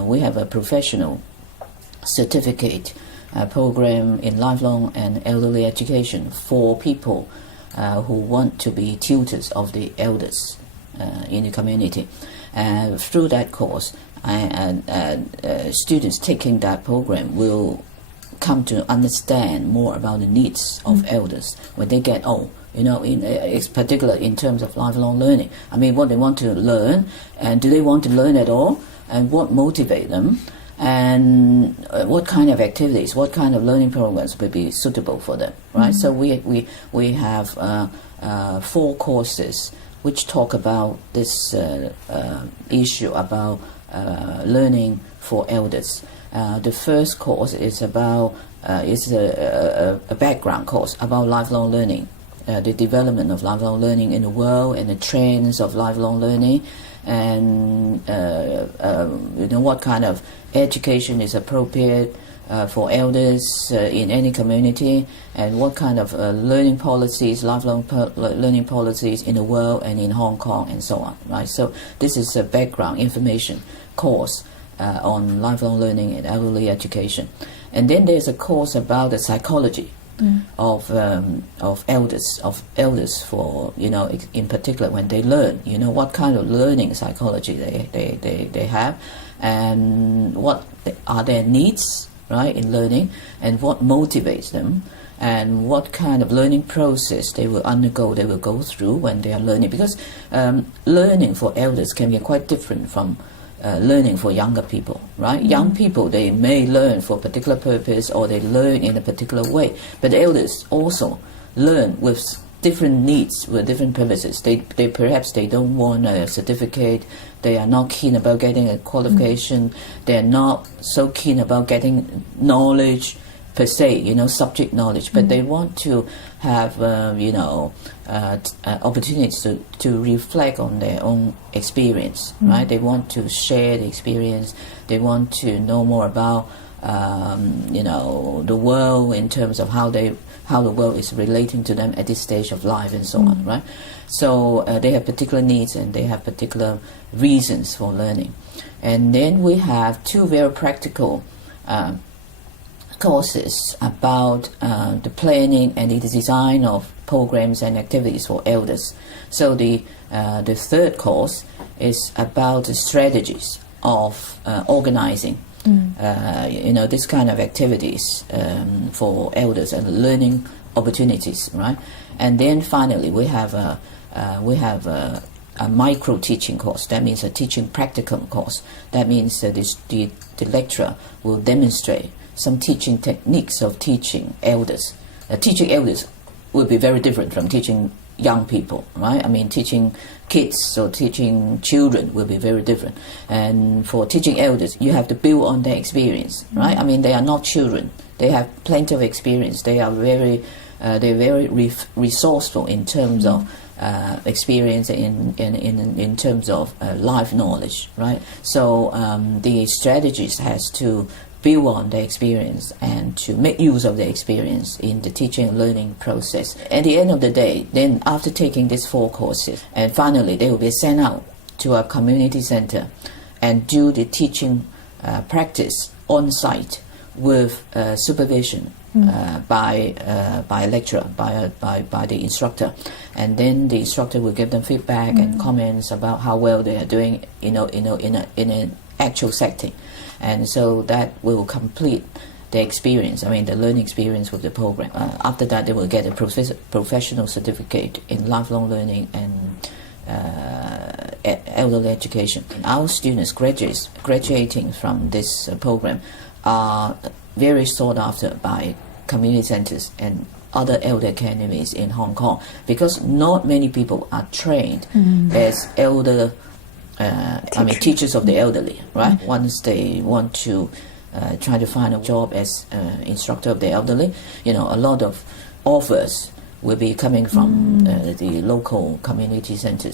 we have a professional certificate program in lifelong and elderly education for people who want to be tutors of the elders in the community. Through that course, students taking that program will come to understand more about the needs of elders when they get old. It's particular in terms of lifelong learning. I mean, what they want to learn, and do they want to learn at all, and what motivates them, and what kind of activities, what kind of learning programs will be suitable for them, right? So we have 4 courses which talk about this issue about learning for elders. The first course is about is a background course about lifelong learning, the development of lifelong learning in the world and the trends of lifelong learning, and what kind of education is appropriate for elders in any community, and what kind of learning policies, lifelong learning policies in the world and in Hong Kong, and so on, right? So this is a background information course on lifelong learning and elderly education. And then there's a course about the psychology of elders for, in particular when they learn, what kind of learning psychology they have, and what are their needs, right, in learning, and what motivates them, and what kind of learning process they will undergo, they will go through when they are learning. Because learning for elders can be quite different from learning for younger people, right? Young people, they may learn for a particular purpose, or they learn in a particular way, but elders also learn with different needs, with different purposes. They perhaps they don't want a certificate, they are not keen about getting a qualification, they're not so keen about getting knowledge per se, subject knowledge, but they want to have, opportunities to reflect on their own experience, right? They want to share the experience, they want to know more about, the world in terms of how the world is relating to them at this stage of life, and so on, right? So they have particular needs, and they have particular reasons for learning. And then we have 2 very practical courses about the planning and the design of programs and activities for elders. So the 3rd course is about the strategies of organizing this kind of activities for elders and learning opportunities, right? And then finally we have a micro teaching course. That means a teaching practicum course. That means that the lecturer will demonstrate some teaching techniques of teaching elders. Teaching elders will be very different from teaching young people, right? I mean, teaching kids or teaching children will be very different. And for teaching elders, you have to build on their experience, right? I mean, they are not children. They have plenty of experience. They are very resourceful in terms of experience, in terms of life knowledge, right? So the strategist has to build on their experience and to make use of their experience in the teaching and learning process. At the end of the day, then after taking these 4 courses, and finally they will be sent out to a community center and do the teaching practice on site with supervision by a lecturer, by the instructor, and then the instructor will give them feedback and comments about how well they are doing, in an actual setting. And so that will complete the experience, the learning experience with the program. After that, they will get a professional certificate in lifelong learning and elderly education. Our students graduating from this program are very sought after by community centers and other elder academies in Hong Kong, because not many people are trained as elder teachers of the elderly, right? Once they want to try to find a job as instructor of the elderly, a lot of offers will be coming from the local community centers.